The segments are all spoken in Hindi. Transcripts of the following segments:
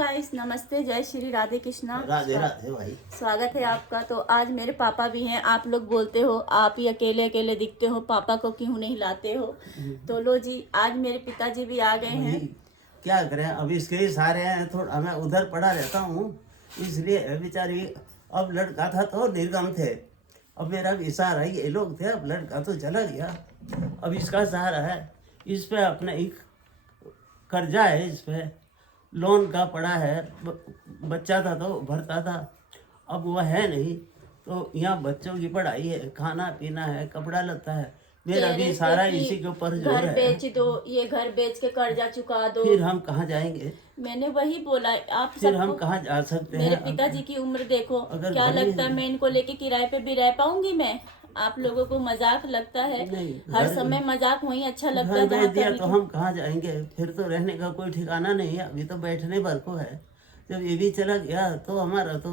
गाइस, नमस्ते, जय श्री राधे कृष्णा। राधे राधे भाई। स्वागत है आपका। तो आज मेरे पापा भी हैं। आप लोग बोलते हो आप ही अकेले अकेले दिखते हो, पापा को क्यों नहीं लाते हो। तो लो जी, आज मेरे पिताजी भी आ गए हैं। क्या करें, अब इसके सारे हैं, थोड़ा मैं उधर पड़ा रहता हूँ इसलिए बेचारी। अब लड़का था तो निर्गम थे, अब मेरा भी सहारा ये लोग थे। अब लड़का तो चला गया, अब इसका सहारा है। इस पे अपना एक कर्जा है, इस पे लोन का पड़ा है। बच्चा था तो भरता था, अब वह है नहीं। तो यहाँ बच्चों की पढ़ाई है, खाना पीना है, कपड़ा लगता है, मेरा भी सारा इसी के ऊपर जोर घर है। बेच दो, ये घर बेच के कर्जा चुका दो। फिर हम कहाँ जाएंगे? मैंने वही बोला आप फिर सबको। हम कहाँ जा सकते हैं? मेरे पिताजी की उम्र देखो, अगर क्या घर लगता है मैं इनको लेके किराए पे भी रह पाऊंगी? मैं आप लोगों को मजाक लगता है, नहीं, हर घर- समय मजाक वही अच्छा लगता घर है बेच जहाँ दिया कर तो हम कहाँ जाएंगे? फिर तो रहने का कोई ठिकाना नहीं है, अभी तो बैठने भर को है। जब ये भी चला गया तो हमारा तो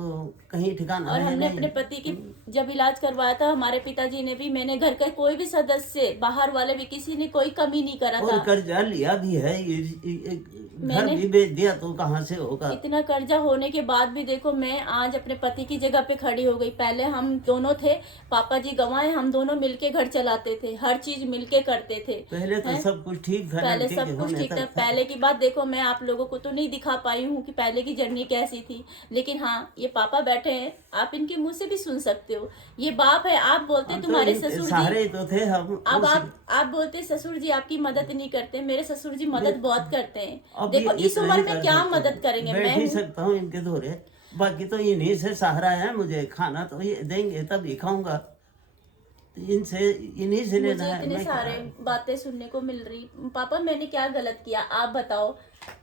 कहीं ठिकाना और है हमने नहीं। अपने पति की जब इलाज करवाया था, हमारे पिताजी ने भी, मैंने घर का कोई भी सदस्य, बाहर वाले भी, किसी ने कोई कमी नहीं करा और था। कर्जा लिया भी है, घर मैंने भी बेच दिया तो कहाँ से होगा? इतना कर्जा होने के बाद भी देखो, मैं आज अपने पति की जगह पे खड़ी हो गई। पहले हम दोनों थे, पापा जी गंवाए, हम दोनों मिलके घर चलाते थे, हर चीज मिलके करते थे। पहले तो सब कुछ ठीक था, पहले लड़के के सब कुछ होने ठीक था। तक पहले की बात देखो, मैं आप लोगों को तो नहीं दिखा पाई हूँ कि पहले की जर्नी कैसी थी, लेकिन हाँ, ये पापा बैठे हैं, आप इनके मुंह से भी सुन सकते हो। ये बाप है, आप बोलते हम तुम्हारे तो ससुर सहारे जी, तो थे हम। अब आप बोलते ससुर जी आपकी मदद नहीं करते। मेरे ससुर जी मदद बहुत करते हैं। अब देखो ये इस तो उम्र नहीं में कर क्या सकता मदद हूँ। करेंगे। बैठ मैं ही हूँ, सकता हूँ इनके धोरे, बाकी तो इन्हीं से सहारा है। मुझे खाना तो ये देंगे तब ही खाऊंगा, तो इनसे इन्हीं से लेना मुझे है। इतने मैं सारे क्या, बातें सुनने को मिल रही। पापा मैंने क्या गलत किया आप बताओ।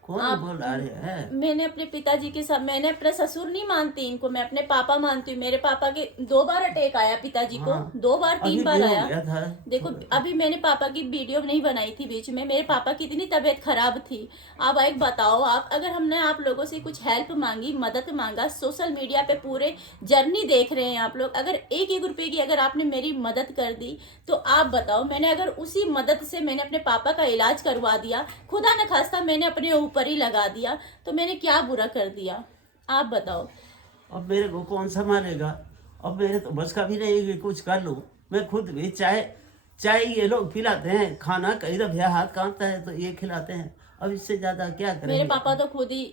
कौन बोल रहे हैं? मैंने अपने पिताजी के साथ, मैंने अपने ससुर नहीं मानती इनको, मैं अपने पापा मानती हूँ। मेरे पापा के 2 बार अटैक आया पिताजी को, हाँ, 2 बार 3 अभी भी बार हो आया। गया था देखो अभी मैंने पापा की वीडियो नहीं बनाई थी बीच में, मेरे पापा की इतनी तबीयत खराब थी। अब एक बताओ आप, अगर हमने आप लोगों से कुछ हेल्प मांगी, मदद मांगा, सोशल मीडिया पे पूरे जर्नी देख रहे हैं आप लोग, अगर एक रुपए की अगर आपने मेरी मदद कर दी, तो आप बताओ, मैंने अगर उसी मदद से मैंने अपने पापा का इलाज करवा दिया, खुदा न खास्ता मैंने अपने ऊपर ही लगा दिया, तो मैंने क्या बुरा कर दिया? आप बताओ। अब मेरे को कौन संभालेगा? अब मेरे तो बस का भी नहीं कि कुछ कर लूँ। मैं खुद भी चाय चाय ये लोग पिलाते हैं, खाना कहीं दफे हाथ कांपता है तो ये खिलाते हैं। अब इससे ज्यादा क्या करेंगे? मेरे पापा तो खुद ही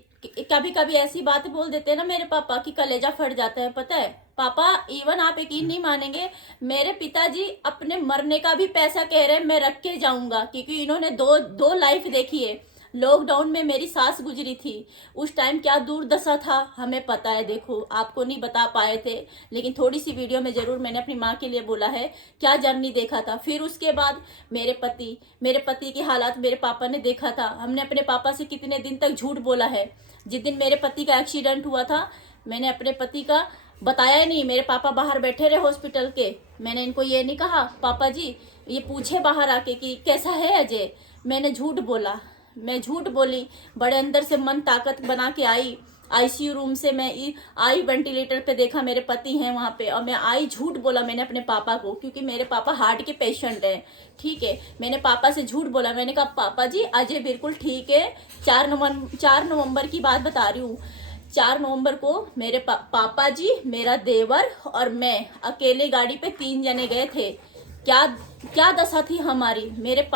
कभी कभी ऐसी बात बोल देते हैं ना मेरे पापा की कलेजा फट जाता है, पता है पापा। इवन आप यकीन नहीं मानेंगे, मेरे पिताजी अपने मरने का भी पैसा कह रहे हैं मैं रख के जाऊंगा, क्योंकि इन्होंने दो लाइफ देखी है। लॉकडाउन में मेरी सास गुजरी थी, उस टाइम क्या दुर्दशा था हमें पता है। देखो आपको नहीं बता पाए थे, लेकिन थोड़ी सी वीडियो में जरूर मैंने अपनी माँ के लिए बोला है क्या जर्नी देखा था। फिर उसके बाद मेरे पति की हालात मेरे पापा ने देखा था। हमने अपने पापा से कितने दिन तक झूठ बोला है। जिस दिन मेरे पति का एक्सीडेंट हुआ था, मैंने अपने पति का बताया ही नहीं। मेरे पापा बाहर बैठे रहे हॉस्पिटल के, मैंने इनको ये नहीं कहा पापा जी ये पूछे बाहर आके कि कैसा है अजय। मैंने झूठ बोला, मैं झूठ बोली, बड़े अंदर से मन ताकत बना के आई। आईसीयू रूम से मैं आई, वेंटिलेटर पे देखा मेरे पति हैं वहाँ पे, और मैं आई, झूठ बोला मैंने अपने पापा को, क्योंकि मेरे पापा हार्ट के पेशेंट हैं। ठीक है, मैंने पापा से झूठ बोला, मैंने कहा पापा जी अजय बिल्कुल ठीक है। 4 नवंबर की बात बता रही हूँ। 4 नवंबर को मेरे पापा जी, मेरा देवर और मैं अकेले गाड़ी पे 3 जने गए थे। क्या क्या दशा थी हमारी। मेरे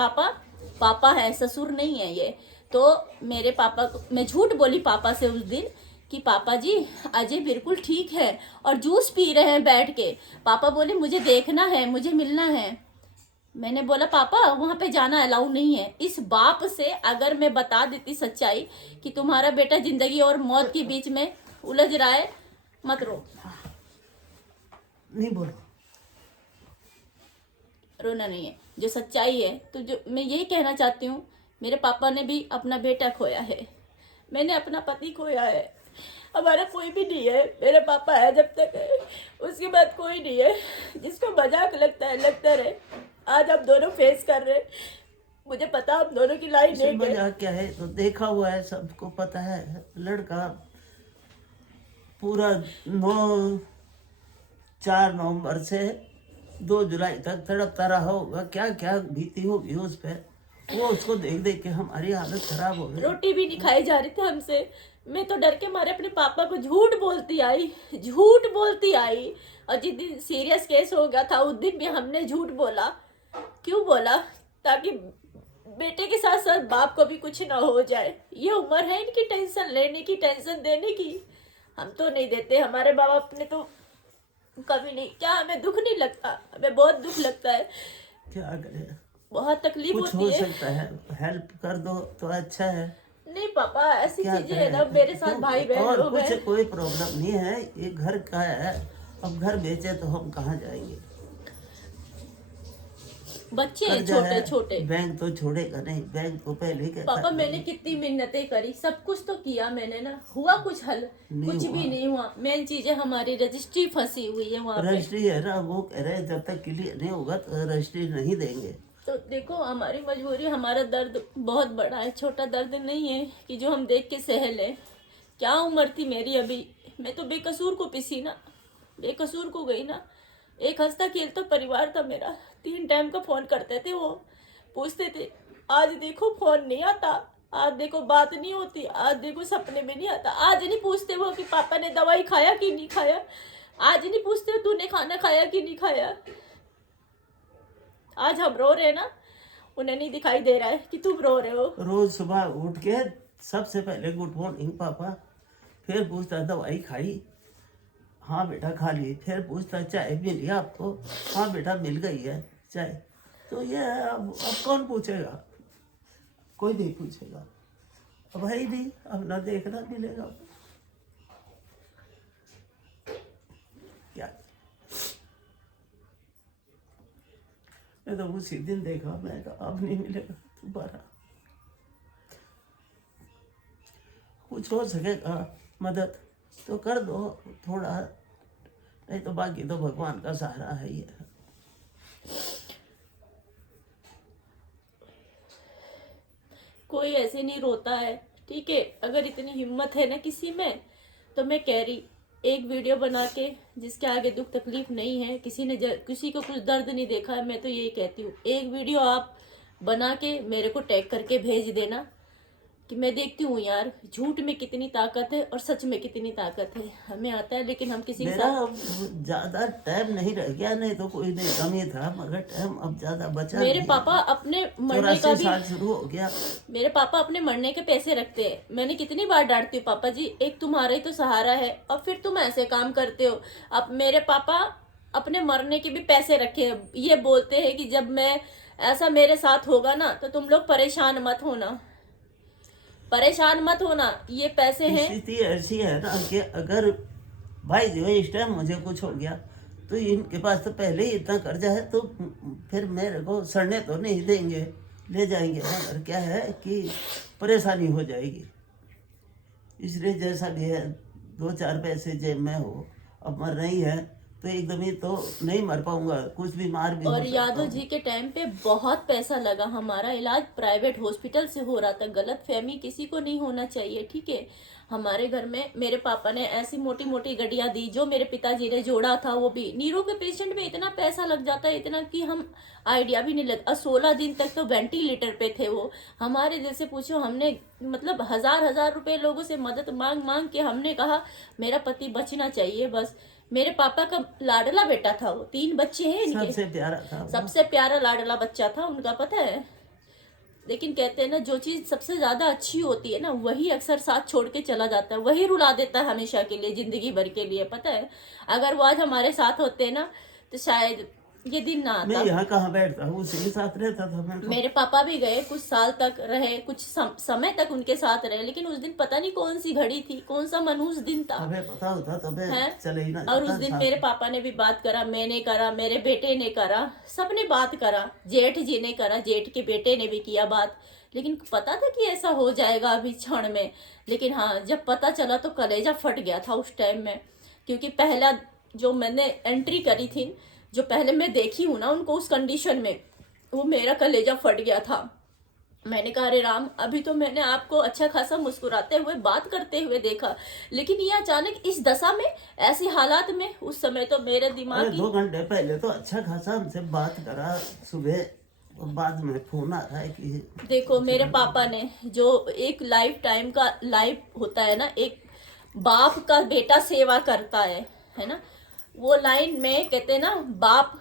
पापा है, ससुर नहीं है ये। तो मेरे पापा को मैं झूठ बोली पापा से उस दिन कि पापा जी अजय बिल्कुल ठीक है, और जूस पी रहे हैं बैठ के। पापा बोले मुझे देखना है, मुझे मिलना है। मैंने बोला पापा वहां पे जाना अलाउ नहीं है। इस बाप से अगर मैं बता देती सच्चाई कि तुम्हारा बेटा जिंदगी और मौत के बीच में उलझ रहा है, मत रो, नहीं बोलो, रोना नहीं है, जो सच्चाई है। तो जो मैं यही कहना चाहती हूँ, मेरे पापा ने भी अपना बेटा खोया है, मैंने अपना पति खोया है, हमारा कोई भी नहीं है। मेरे पापा है जब तक है, उसके बाद कोई नहीं है। जिसको मजाक लगता है लगता रहे। आज आप दोनों फेस कर रहे, मुझे पता आप दोनों की लाइन इसमें एक है। मजाक क्या है? तो देखा हुआ है, सबको पता है। लड़का पूरा 4 नवंबर से 2 जुलाई तक तड़पता रहा होगा। क्या क्या बीती होगी उस पर, वो उसको देख देख के हमारी हालत खराब हो गई। रोटी भी नहीं खाई जा रही थी हमसे, मैं तो डर के मारे अपने पापा को झूठ बोलती आई। और जिस दिन सीरियस केस हो गया था उस दिन भी हमने झूठ बोला। क्यों बोला? ताकि बेटे के साथ साथ बाप को भी कुछ ना हो जाए। ये उम्र है इनकी टेंशन लेने की, टेंशन देने की। हम तो नहीं देते, हमारे बाप अपने तो कभी नहीं। क्या हमें दुख नहीं लगता? हमें बहुत दुख लगता है, क्या करें, बहुत तकलीफ कुछ होती हो है। सकता है, हेल्प कर दो तो अच्छा है। नहीं पापा, ऐसी क्या चीजें है ना, करें, मेरे साथ क्यों? भाई बहन और लोग कुछ हैं। कोई प्रॉब्लम नहीं है, ये घर का है। अब घर बेचे तो हम कहाँ जाएंगे? बच्चे हैं कर्जा छोटे है, छोटे। बैंक तो छोड़ेगा नहीं, बैंक तो पहले कहता पापा है मैंने कितनी मिन्नतें करी, सब कुछ तो किया मैंने ना, हुआ कुछ हल? नहीं कुछ भी हुआ। नहीं हुआ। मेन चीज है हमारी रजिस्ट्री फंसी हुई है वहां पे। रजिस्ट्री है ना, वो कह रहे हैं जब तक क्लियर नहीं होगा तो रजिस्ट्री नहीं देंगे। तो देखो हमारी मजबूरी, हमारा दर्द बहुत बड़ा है, छोटा दर्द नहीं है कि जो हम देख के सह लें। क्या उम्र थी मेरी अभी, मैं तो बेकसूर को पिसी ना, बेकसूर को गई ना। एक हंसता खेलता परिवार था मेरा, 3 टाइम का फोन करते थे, वो पूछते थे। आज देखो फोन नहीं आता, आज देखो बात नहीं होती, आज देखो सपने में नहीं आता। आज नहीं पूछते वो कि पापा ने दवाई खाया कि नहीं खाया, आज नहीं पूछते तूने खाना खाया कि नहीं खाया। आज हम रो रहे हैं ना, उन्हें नहीं दिखाई दे रहा है कि तुम रो रहे हो। रोज सुबह उठ के सबसे पहले गुड मॉर्निंग पापा, फिर पूछता दवाई खाई, हाँ बेटा खा ली, फिर पूछता चाय मिली आपको, हाँ बेटा मिल गई है चाय। तो ये है, अब कौन पूछेगा? कोई नहीं पूछेगा, अब है ही नहीं, अब ना देखना मिलेगा। क्या, मैं तो उसी दिन देखा, मैं कहा अब नहीं मिलेगा दोबारा। कुछ हो सकेगा मदद तो कर दो थोड़ा, नहीं तो बाकी तो भगवान का सहारा है ही है। कोई ऐसे नहीं रोता है, ठीक है? अगर इतनी हिम्मत है ना किसी में, तो मैं कह रही एक वीडियो बना के, जिसके आगे दुख तकलीफ नहीं है, किसी को कुछ दर्द नहीं देखा है, मैं तो यही कहती हूँ एक वीडियो आप बना के मेरे को टैग करके भेज देना कि मैं देखती हूँ यार झूठ में कितनी ताकत है और सच में कितनी ताकत है। हमें आता है लेकिन हम किसी के मेरा साथ। अब ज्यादा टाइम नहीं रह गया, नहीं तो कोई नहीं कम ही था, मगर टाइम अब ज्यादा बचा मेरे नहीं। पापा अपने मरने का 84 भी, साल शुरू हो गया। मेरे पापा अपने मरने के पैसे रखते हैं। मैंने कितनी बार डांटती हूँ, पापा जी एक तुम्हारा ही तो सहारा है और फिर तुम ऐसे काम करते हो। अब मेरे पापा अपने मरने के भी पैसे रखे हैं, ये बोलते हैं कि जब मैं ऐसा मेरे साथ होगा ना तो तुम लोग परेशान मत होना, परेशान मत होना, ये पैसे हैं। स्थिति ऐसी है ना कि अगर भाई जो इस टाइम मुझे कुछ हो गया तो इनके पास तो पहले ही इतना कर्जा है, तो फिर मेरे को सड़ने तो नहीं देंगे, ले जाएंगे, मगर क्या है कि परेशानी हो जाएगी। इसलिए जैसा भी है 2-4 पैसे जेब में हो, अब मर रही है तो एकदम ही तो नहीं मर पाऊंगा, कुछ बीमार भी हो और सकता यादव हूँ। जी के टाइम पे बहुत पैसा लगा, हमारा इलाज प्राइवेट हॉस्पिटल से हो रहा था। गलत फहमी किसी को नहीं होना चाहिए, ठीक है? हमारे घर में मेरे पापा ने ऐसी मोटी मोटी गड्डियां दी, जो मेरे पिताजी ने जोड़ा था वो भी। नीरो के पेशेंट में इतना पैसा लग जाता है, इतना कि हम आइडिया भी नहीं लगा। 16 दिन तक तो वेंटिलेटर पे थे वो। हमारे दिल से पूछो, हमने मतलब हजार रुपए लोगों से मदद मांग मांग के हमने कहा मेरा पति बचना चाहिए बस। मेरे पापा का लाडला बेटा था वो, 3 बच्चे हैं इनके, सबसे प्यारा था वो। सबसे प्यारा लाडला बच्चा था उनका, पता है? लेकिन कहते हैं ना जो चीज सबसे ज्यादा अच्छी होती है ना, वही अक्सर साथ छोड़ के चला जाता है, वही रुला देता है हमेशा के लिए, जिंदगी भर के लिए, पता है? अगर वो आज हमारे साथ होते ना तो शायद ये दिन ना मैं आता। यहाँ कहाँ बैठता हूँ, उसी के साथ रहता था मैं तो। मेरे पापा भी गए, कुछ साल तक रहे, कुछ समय तक उनके साथ रहे, लेकिन उस दिन पता नहीं कौन सी घड़ी थी, कौन सा मनहूस दिन था, हमें पता होता तो मैं है? चले ही ना और उस जाता दिन साथ। मेरे पापा ने भी बात करा, मैंने करा, मेरे बेटे ने करा, सबने बात करा, जेठ जी ने करा, जेठ के बेटे ने भी किया बात। लेकिन पता था कि ऐसा हो जाएगा अभी क्षण में, लेकिन हाँ जब पता चला तो कलेजा फट गया था उस टाइम में। क्योंकि पहला जो मैंने एंट्री करी थी, जो पहले मैं देखी हूँ ना उनको उस कंडीशन में, वो मेरा कलेजा फट गया था। मैंने कहा अरे राम, अभी तो मैंने आपको अच्छा खासा मुस्कुराते हुए बात करते हुए देखा, लेकिन ये अचानक इस दशा में, ऐसी हालात में। उस समय तो मेरे दिमाग अरे की 2 घंटे पहले तो अच्छा खासा हमसे बात करा सुबह, और बाद में फोन आ रहा है कि देखो मेरे पापा ने जो एक लाइफ टाइम का लाइफ होता है ना, एक बाप का बेटा सेवा करता है ना, वो लाइन में कहते हैं ना, बाप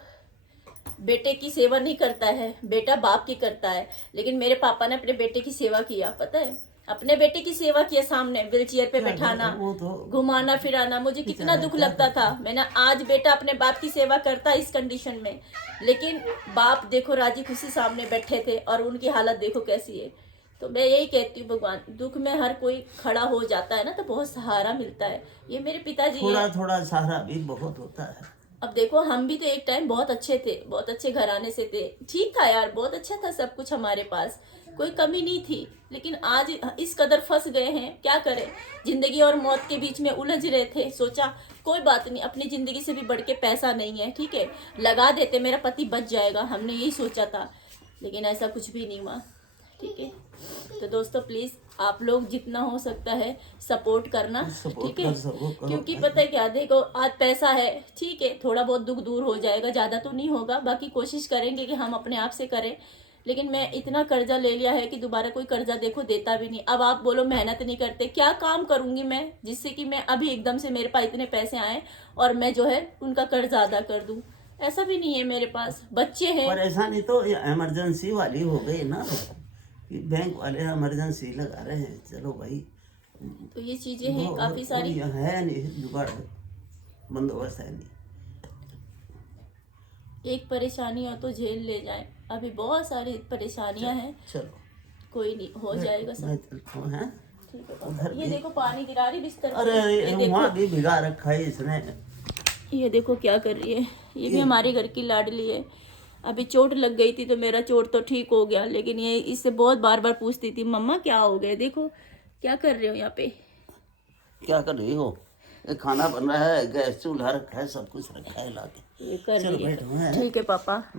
बेटे की सेवा नहीं करता है, बेटा बाप की करता है। लेकिन मेरे पापा ने अपने बेटे की सेवा किया, पता है, अपने बेटे की सेवा किया, सामने व्हील चेयर पे बैठाना, वो तो घुमाना फिराना। मुझे कितना दुख लगता था। मैंने आज बेटा अपने बाप की सेवा करता इस कंडीशन में, लेकिन बाप देखो राजी खुशी सामने बैठे थे और उनकी हालत देखो कैसी है। तो मैं यही कहती हूँ, भगवान, दुख में हर कोई खड़ा हो जाता है ना तो बहुत सहारा मिलता है। ये मेरे पिताजी थोड़ा हैं। थोड़ा सहारा भी बहुत होता है। अब देखो हम भी तो एक टाइम बहुत अच्छे थे, बहुत अच्छे घराने से थे, ठीक था यार, बहुत अच्छा था सब कुछ हमारे पास, कोई कमी नहीं थी। लेकिन आज इस कदर फंस गए हैं, क्या करें, जिंदगी और मौत के बीच में उलझ रहे थे। सोचा कोई बात नहीं, अपनी जिंदगी से भी बढ़ के पैसा नहीं है, ठीक है, लगा देते, मेरा पति बच जाएगा, हमने यही सोचा था। लेकिन ऐसा कुछ भी नहीं हुआ, ठीक है। तो दोस्तों प्लीज़ आप लोग जितना हो सकता है सपोर्ट करना, ठीक है, क्योंकि पता है क्या, देखो आज पैसा है, ठीक है, थोड़ा बहुत दुख दूर हो जाएगा, ज़्यादा तो नहीं होगा, बाकी कोशिश करेंगे कि हम अपने आप से करें। लेकिन मैं इतना कर्जा ले लिया है कि दोबारा कोई कर्जा देखो देता भी नहीं। अब आप बोलो मेहनत नहीं करते, क्या काम करूंगी मैं जिससे कि मैं अभी एकदम से मेरे पास इतने पैसे आए और मैं जो है उनका कर्जा अदा कर दूं? ऐसा भी नहीं है, मेरे पास बच्चे हैं। परेशानी तो इमरजेंसी वाली हो गई ना, कि बैंक वाले इमरजेंसी लगा रहे हैं, चलो भाई। तो ये चीजें हैं काफी सारी। है नहीं जुगाड़, बंदोबस्त है नहीं। एक परेशानी हो तो झेल ले जाए, अभी बहुत सारी परेशानियां हैं, चलो कोई नहीं, हो जाएगा सब। मैं चलता हूँ, हैं? ठीक है पापा। ये देखो पानी गिरा रही बिस्तर पे। अरे ये वहाँ देखो, भी भिगा रखा है इसने। ये देखो क्या कर रही है, ये भी हमारे घर की लाडली है। अभी चोट लग गई थी तो मेरा चोट तो ठीक हो गया, लेकिन ये इससे बहुत बार बार पूछती थी, मम्मा क्या हो गया, देखो क्या कर रहे हो यहाँ पे। क्या कर रही हो? ये खाना बन रहा है, गैस चूल्हा रखा है, सब कुछ रखा है लाके। ये कर चलो रही है, बैठो, हैं? ठीक है पापा।